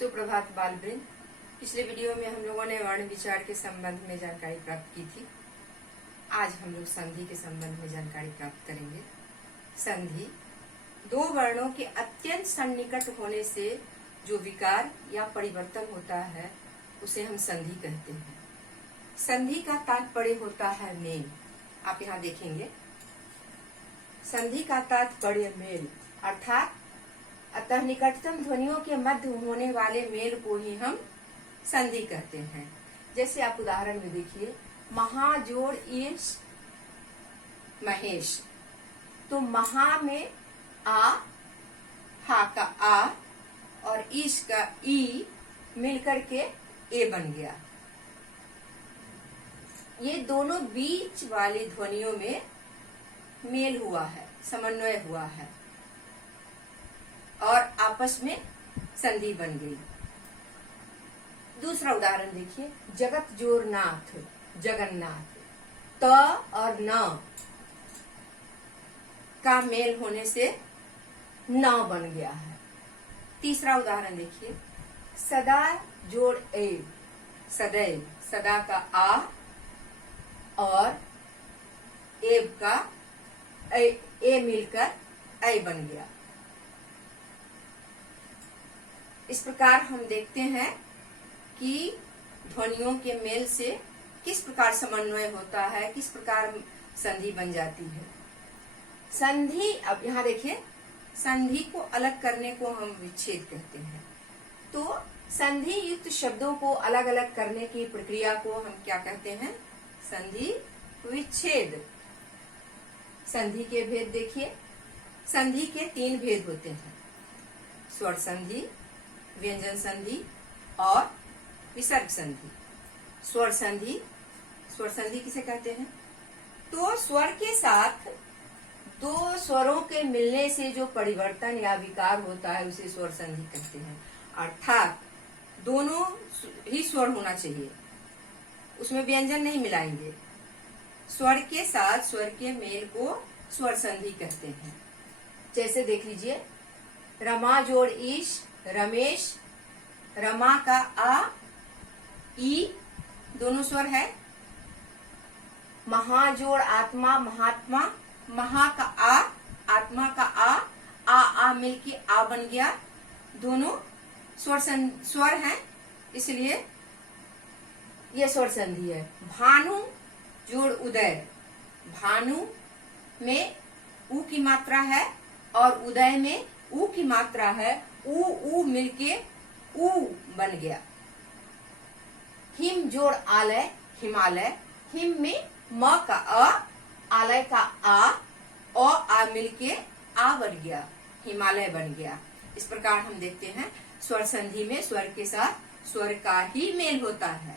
सुप्रभात बालवृंद। पिछले वीडियो में हम लोगों ने वर्ण विचार के संबंध में जानकारी प्राप्त की थी। आज हम लोग संधि के संबंध में जानकारी प्राप्त करेंगे। संधि दो वर्णों के अत्यंत सन्निकट होने से जो विकार या परिवर्तन होता है उसे हम संधि कहते हैं। संधि का तात्पर्य होता है मेल। आप यहाँ देखेंगे, संधि का तात्पर्य मेल अर्थात अतः निकटतम ध्वनियों के मध्य होने वाले मेल को ही हम संधि कहते हैं। जैसे आप उदाहरण में देखिए, महाजोड़ ईश महेश, तो महा में आ, हा का आ और ईश का ई मिलकर के ए बन गया। ये दोनों बीच वाली ध्वनियों में मेल हुआ है, समन्वय हुआ है और आपस में संधि बन गई। दूसरा उदाहरण देखिए, जगत जोर नाथ जगन्नाथ, त और न का मेल होने से न बन गया है। तीसरा उदाहरण देखिए, सदा जोड़ एव सदैव, सदा का आ और एव का ए मिलकर ऐ बन गया। इस प्रकार हम देखते हैं कि ध्वनियों के मेल से किस प्रकार समन्वय होता है, किस प्रकार संधि बन जाती है। संधि, अब यहाँ देखिए, संधि को अलग करने को हम विच्छेद कहते हैं। तो संधि युक्त शब्दों को अलग अलग करने की प्रक्रिया को हम क्या कहते हैं? संधि विच्छेद। संधि के भेद देखिए, संधि के 3 भेद होते हैं: स्वर संधि, व्यंजन संधि और विसर्ग संधि। स्वर संधि, स्वर संधि किसे कहते हैं? तो स्वर के साथ दो स्वरों के मिलने से जो परिवर्तन या विकार होता है उसे स्वर संधि कहते हैं। अर्थात दोनों ही स्वर होना चाहिए, उसमें व्यंजन नहीं मिलाएंगे। स्वर के साथ स्वर के मेल को स्वर संधि कहते हैं। जैसे देख लीजिए, रमा जोड़ ईश रमेश, रमा का आ ई दोनों स्वर है। महाजोड़ आत्मा महात्मा, महा का आ आत्मा का आ मिलके आ बन गया। दोनों स्वर हैं, इसलिए ये स्वर संधि है। भानु जोड़ उदय, भानु में ऊ की मात्रा है और उदय में ऊ की मात्रा है। ऊ मिलके ऊ बन गया। हिम जोड़ आलय हिमालय, हिम में म का अ, आलय का आ मिलके आ बन गया, हिमालय बन गया। इस प्रकार हम देखते हैं स्वर संधि में स्वर के साथ स्वर का ही मेल होता है।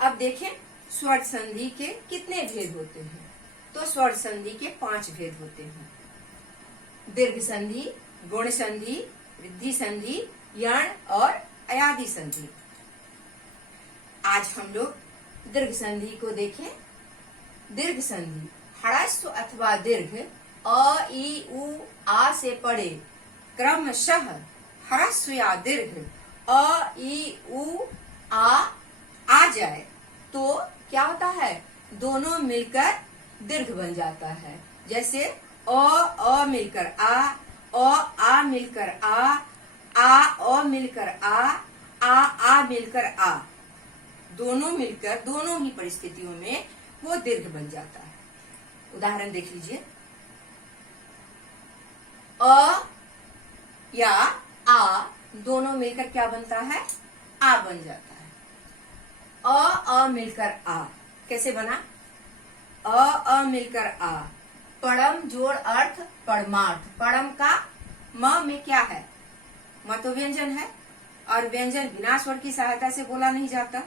अब देखें स्वर संधि के कितने भेद होते हैं। तो स्वर संधि के 5 भेद होते हैं: दीर्घ संधि, गुण संधि, वृद्धि संधि, यण और अयादि संधि। आज हम लोग दीर्घ संधि को देखें। दीर्घ संधि ह्रस्व अथवा दीर्घ अ ई उ आ से पड़े क्रमशः ह्रस्व या दीर्घ अ ई उ आ जाए तो क्या होता है? दोनों मिलकर दीर्घ बन जाता है। जैसे अ मिलकर आ मिलकर आ मिलकर आ मिलकर आ, दोनों मिलकर दोनों ही परिस्थितियों में वो दीर्घ बन जाता है। उदाहरण देख लीजिए, अ या आ दोनों मिलकर क्या बनता है? आ बन जाता है। अ मिलकर आ कैसे बना? अ मिलकर आ, पड़म जोड़ अर्थ परमार्थ। पड़म का म में क्या है? म तो व्यंजन है और व्यंजन बिना स्वर की सहायता से बोला नहीं जाता।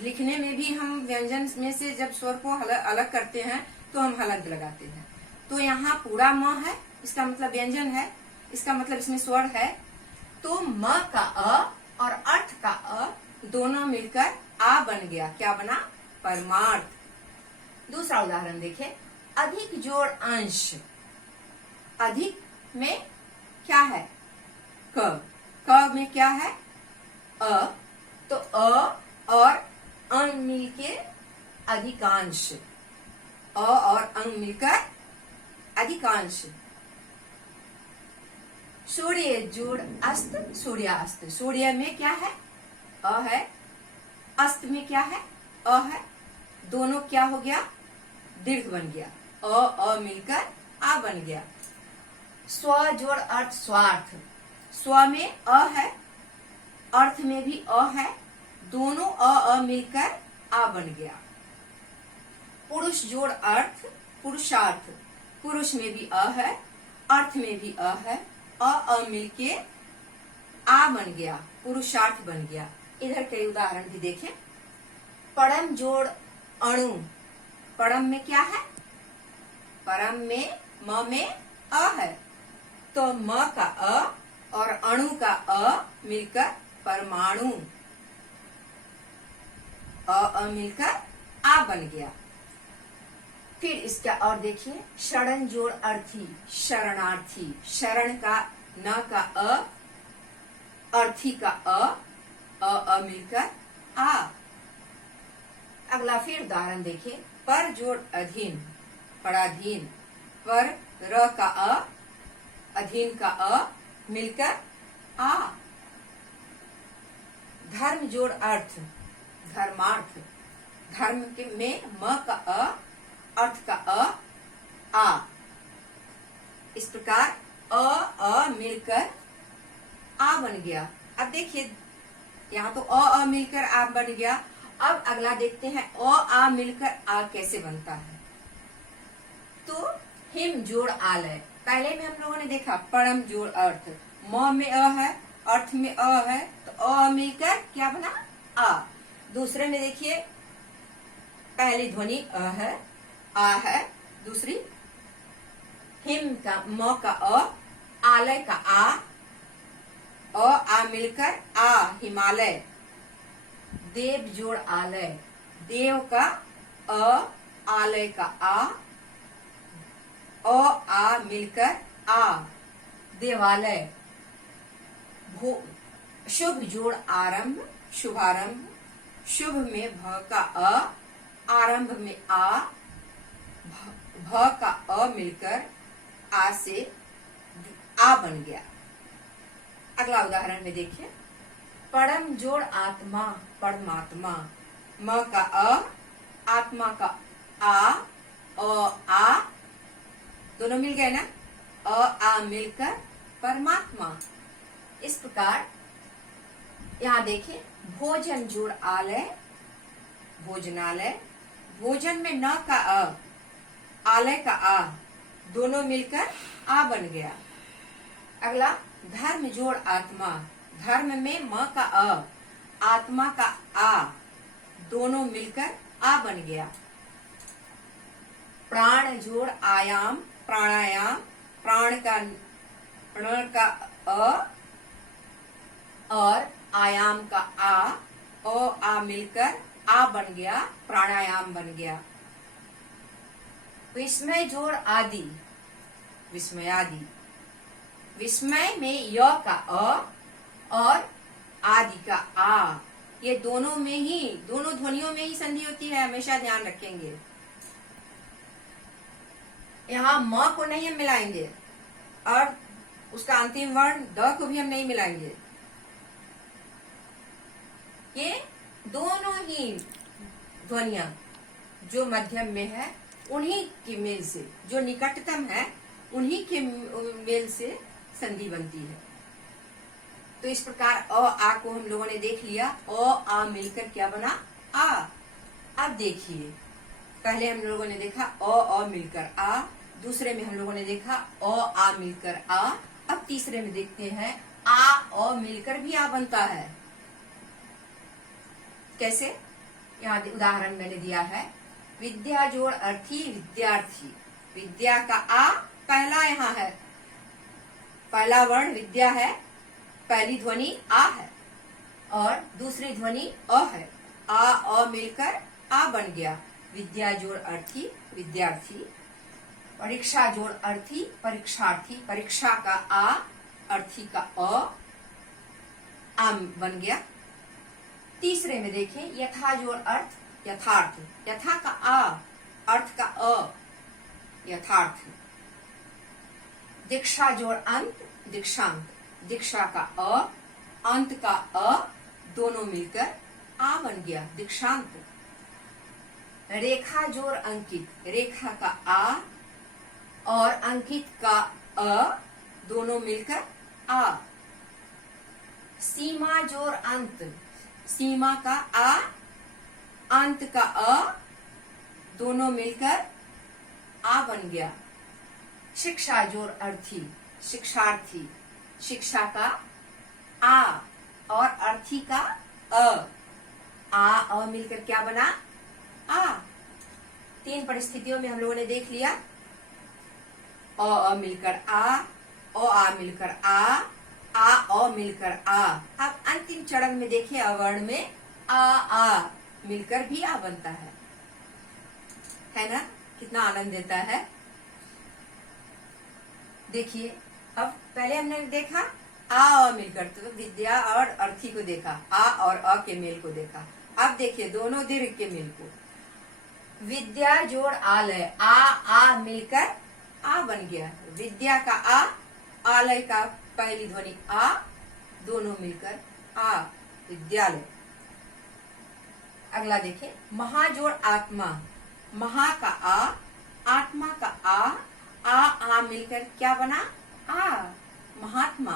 लिखने में भी हम व्यंजन में से जब स्वर को अलग करते हैं तो हम हलंत लगाते हैं। तो यहाँ पूरा म है, इसका मतलब व्यंजन है, इसका मतलब इसमें स्वर है। तो म का अ और अर्थ का अ दोनों मिलकर आ बन गया। क्या बना? परमार्थ। दूसरा उदाहरण देखें, अधिक जोड़ अंश। अधिक में क्या है? क, क में क्या है? अ, तो अ और अंग मिलके अधिकांश, अ और अंग मिलकर अधिकांश। सूर्य जोड़ अस्त, सूर्यास्त। सूर्य में क्या है? अ है, अस्त में क्या है? अ है, दोनों क्या हो गया? दीर्घ बन गया, अ मिलकर आ बन गया। स्व जोड़ अर्थ स्वार्थ, स्व में अ है, अर्थ में भी अ है, दोनों अ मिलकर आ बन गया। पुरुष जोड़ अर्थ पुरुषार्थ, पुरुष में भी अ है, अर्थ में भी अ है, अ मिलके आ बन गया, पुरुषार्थ बन गया। इधर कई उदाहरण भी देखें। परम जोड़ अणु, परम में क्या है? परम में म में अ है, तो म का अ और अणु का अ मिलकर परमाणु, अ मिलकर आ बन गया। फिर इसका और देखिए, शरण जोड़ अर्थी, शरणार्थी, शरण का न का अ, अर्थी का अ मिलकर आ। अगला फिर उदाहरण देखिए। पर जोड़ अधीन, पराधीन, पर र का अ, अधीन का अ मिलकर आ। धर्म जोड़ अर्थ, धर्मार्थ, धर्म के में म का अ, अर्थ का आ। इस प्रकार अ मिलकर आ बन गया। अब देखिए, यहाँ तो अ मिलकर आ बन गया। अब अगला देखते हैं आ मिलकर आ कैसे बनता है। तो हिम जोड़ आलय, पहले में हम लोगों ने देखा परम जोड़ अर्थ, म में अ है, अर्थ में अ है, तो अ मिलकर क्या बना? आ। दूसरे में देखिए, पहली ध्वनि अ है, आ है, दूसरी हिम का म का अ, आलय का आ मिलकर आ, हिमालय। देव जोड़ आलय, देव का अ, आलय का आ मिलकर आ, देवालय। शुभ जोड़ आरंभ, शुभारंभ, शुभ में भ का अ, आरंभ में आ, भ का अ मिलकर आ से आ बन गया। अगला उदाहरण में देखिए। परम जोड़ आत्मा, परमात्मा, म का अ, आत्मा का आ, दोनों मिल गए ना, आ मिलकर परमात्मा। इस प्रकार यहाँ देखिए, भोजन जोड़ आलय, भोजनालय, भोजन में न का अ, आलय का आ, दोनों मिलकर आ बन गया। अगला धर्म जोड़ आत्मा, धर्म में म का अ, आत्मा का आ, दोनों मिलकर आ बन गया। प्राण जोड़ आयाम, प्राणायाम, प्राण का ण का अ और आयाम का आ मिलकर आ बन गया, प्राणायाम बन गया। विस्मय जोड़ आदि, विस्मयादि, विस्मय में य का अ और आदि का आ, ये दोनों में ही, दोनों ध्वनियों में ही संधि होती है, हमेशा ध्यान रखेंगे। यहाँ म को नहीं हम मिलाएंगे और उसका अंतिम वर्ण द को भी हम नहीं मिलाएंगे। ये दोनों ही ध्वनियां जो मध्यम में है, उन्हीं के मेल से, जो निकटतम है उन्हीं के मेल से संधि बनती है। तो इस प्रकार आ को हम लोगों ने देख लिया, आ मिलकर क्या बना? आ। अब देखिए, पहले हम लोगों ने देखा अ मिलकर आ, दूसरे में हम लोगों ने देखा आ मिलकर आ, अब तीसरे में देखते हैं अ मिलकर भी आ बनता है। कैसे? यहाँ उदाहरण मैंने दिया है। विद्या जोड़ अर्थी, विद्यार्थी, विद्या का आ पहला यहाँ है, पहला वर्ण विद्या है, पहली ध्वनि आ है और दूसरी ध्वनि अ है, अ मिलकर आ बन गया। विद्या जोड़ अर्थी, विद्यार्थी। परीक्षा जोड़ अर्थी, परीक्षार्थी, परीक्षा का आ, अर्थी का अ, आम बन गया। तीसरे में देखें, यथा जोड़ अर्थ यथार्थ, यथा का आ, अर्थ का अ, यथार्थ। दीक्षा जोड़ अंत दीक्षांत, दीक्षा का अ, अंत का अ, दोनों मिलकर आ बन गया दीक्षांत। रेखा जोड़ अंकित, रेखा का आ और अंकित का अ, दोनों मिलकर आ। सीमा जोड़ अंत, सीमा का आ, अंत का अ, दोनों मिलकर आ बन गया। शिक्षा जोड़ अर्थी, शिक्षार्थी, शिक्षा का आ और अर्थी का अ, आ मिलकर क्या बना आ। तीन परिस्थितियों में हम लोगों ने देख लिया, अ मिलकर आ मिलकर आ मिलकर आ। अब अंतिम चरण में देखिए, अवर्ण में आ मिलकर भी आ बनता है ना, कितना आनंद देता है। देखिए, अब पहले हमने देखा आ मिलकर, तो विद्या और अर्थी को देखा, आ और अ के मेल को देखा। अब देखिए दोनों दीर्घ के मेल को, विद्या जोड़ आलय, आ मिलकर आ बन गया। विद्या का आ, आलय का पहली ध्वनि आ, दोनों मिलकर आ, विद्यालय। अगला देखें, महाजोड़ आत्मा, महा का आ, आत्मा का आ मिलकर क्या बना आ, महात्मा।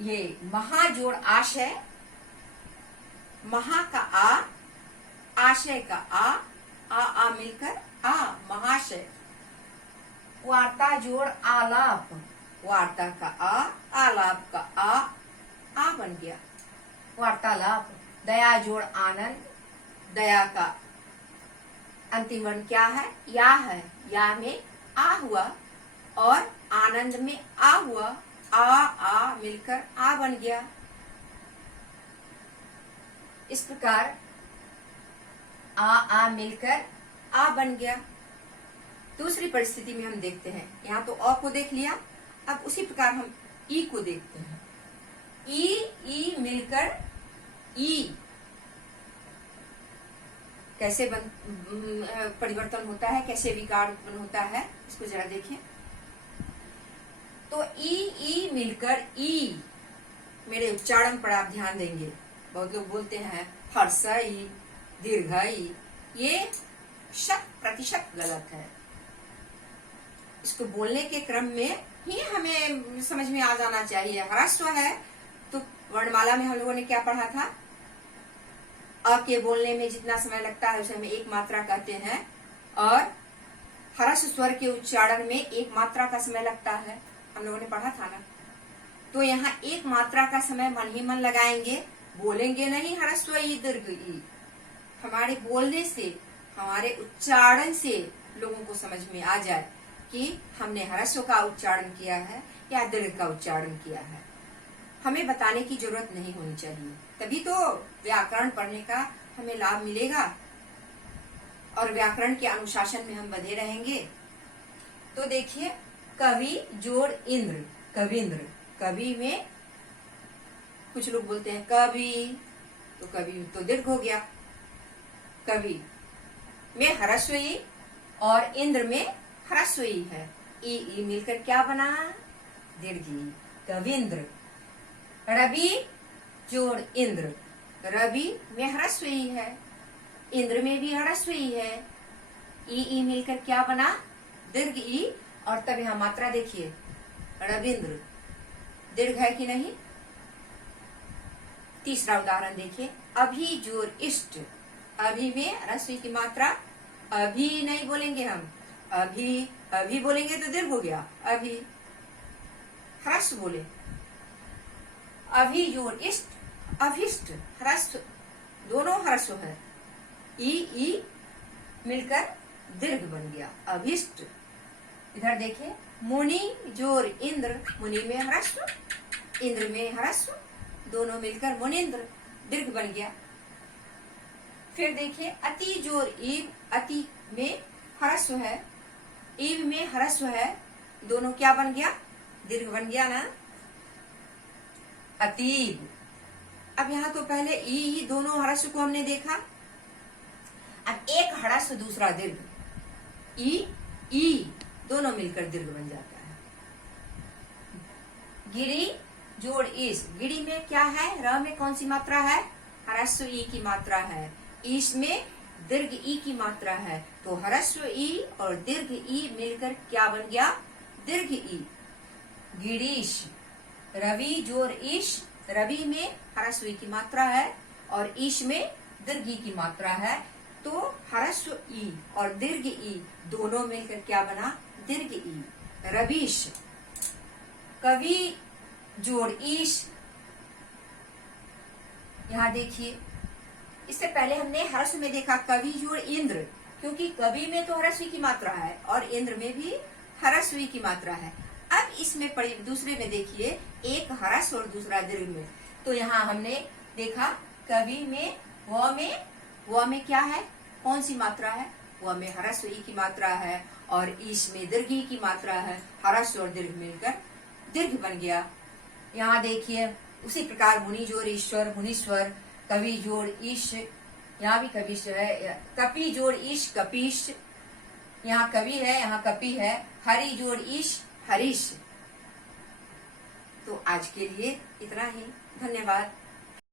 ये महाजोड़ आशय, महा का आ, आशय का आ मिलकर आ, महाशय। वार्ता जोड़ आलाप, वार्ता का आ, आलाप का आ बन गया वार्तालाप। दया जोड़ आनंद, दया का अंतिम वर्ण क्या है, या है, या में आ हुआ और आनंद में आ हुआ, आ मिलकर आ बन गया। इस प्रकार आ मिलकर आ बन गया। दूसरी परिस्थिति में हम देखते हैं, यहाँ तो अ को देख लिया, अब उसी प्रकार हम ई को देखते हैं। ई मिलकर ई कैसे परिवर्तन होता है, कैसे विकार उत्पन्न होता है, इसको जरा देखें। तो ई मिलकर ई, मेरे उच्चारण पर आप ध्यान देंगे। बहुत लोग बोलते हैं हर्षई, दीर्घई, ये 100% गलत है। इसको बोलने के क्रम में ही हमें समझ में आ जाना चाहिए। ह्रस्व है तो वर्णमाला में हम लोगों ने क्या पढ़ा था, अ के बोलने में जितना समय लगता है उसे हम एक मात्रा कहते हैं, और ह्रस्व स्वर के उच्चारण में एक मात्रा का समय लगता है, हम लोगों ने पढ़ा था ना। तो यहाँ एक मात्रा का समय मन ही मन लगाएंगे, बोलेंगे नहीं ह्रस्व ई दीर्घ ई। हमारे बोलने से, हमारे उच्चारण से लोगों को समझ में आ जाए कि हमने ह्रस्व का उच्चारण किया है या दीर्घ का उच्चारण किया है। हमें बताने की जरूरत नहीं होनी चाहिए, तभी तो व्याकरण पढ़ने का हमें लाभ मिलेगा और व्याकरण के अनुशासन में हम बंधे रहेंगे। तो देखिए, कवि जोड़ इंद्र, कविंद्र, कवि में कुछ लोग बोलते हैं कवि, तो कवि तो दीर्घ हो गया। कवि में ह्रस्व ई और इंद्र में ह्रस्व ई है, ई मिलकर क्या बना दीर्घ ई, कविंद्र। रवि जोड़ इंद्र, रवि में ह्रस्व ई है, इंद्र में भी ह्रस्व ई है, ई मिलकर क्या बना दीर्घ ई। और तब यहाँ मात्रा देखिए, रविंद्र दीर्घ है कि नहीं। तीसरा उदाहरण देखिए, अभी जोड़ इष्ट, अभी में ह्रस्व की मात्रा, अभी नहीं बोलेंगे हम, अभी बोलेंगे तो दीर्घ हो गया, अभी ह्रस्व बोले। अभी जोड़ इष्ट, अभिष्ट, ह्रस्व, दोनों ह्रस्व है, ई मिलकर दीर्घ बन गया अभिष्ट। इधर देखिए, मुनि जोड़ इंद्र, मुनि में ह्रस्व, इंद्र में ह्रस्व, दोनों मिलकर मुनिंद्र, दीर्घ बन गया। फिर देखिए, अति जोड़ ईव, अति में ह्रस्व है, ईव में ह्रस्व है, दोनों क्या बन गया दीर्घ बन गया ना, अतीब। अब यहाँ तो पहले ई दोनों ह्रस्व को हमने देखा। अब एक ह्रस्व दूसरा दीर्घ, ई दोनों मिलकर दीर्घ बन जाता है। गिरी जोड़ ईश, गिरी में क्या है, र में कौन सी मात्रा है, ह्रस्व ई की मात्रा है। ईश में दीर्घ ई की मात्रा है, तो ह्रस्व ई और दीर्घ ई मिलकर क्या बन गया, दीर्घ ई। गिरीश, रवि जोड़ ईश, रवि में ह्रस्व ई की मात्रा है और ईश में दीर्घ ई की मात्रा है, तो ह्रस्व ई और दीर्घ ई दोनों मिलकर क्या बना, दीर्घ ई। रवीश, कवि जोड़ ईश, यहाँ देखिए इससे पहले हमने ह्रस्व में देखा कवि जोड़ इंद्र, क्योंकि कवि में तो ह्रस्व की मात्रा है और इंद्र में भी ह्रस्व की मात्रा है। अब इसमें दूसरे में देखिए एक ह्रस्व और दूसरा दीर्घ में, तो यहाँ हमने देखा कवि में व में क्या है, कौन सी मात्रा है, व में ह्रस्व ई की मात्रा है और ईश में दीर्घ ई की मात्रा है। ह्रस्व और दीर्घ मिलकर दीर्घ बन गया। यहाँ देखिए उसी प्रकार मुनि जोड़ ईश्वर, मुनीश्वर, कवि जोड़ ईश, यहाँ भी कविश है, कपि जोड़ ईश, कपीश, यहाँ कवि है यहाँ कपि है। हरि जोड़ ईश, हरीश। तो आज के लिए इतना ही, धन्यवाद।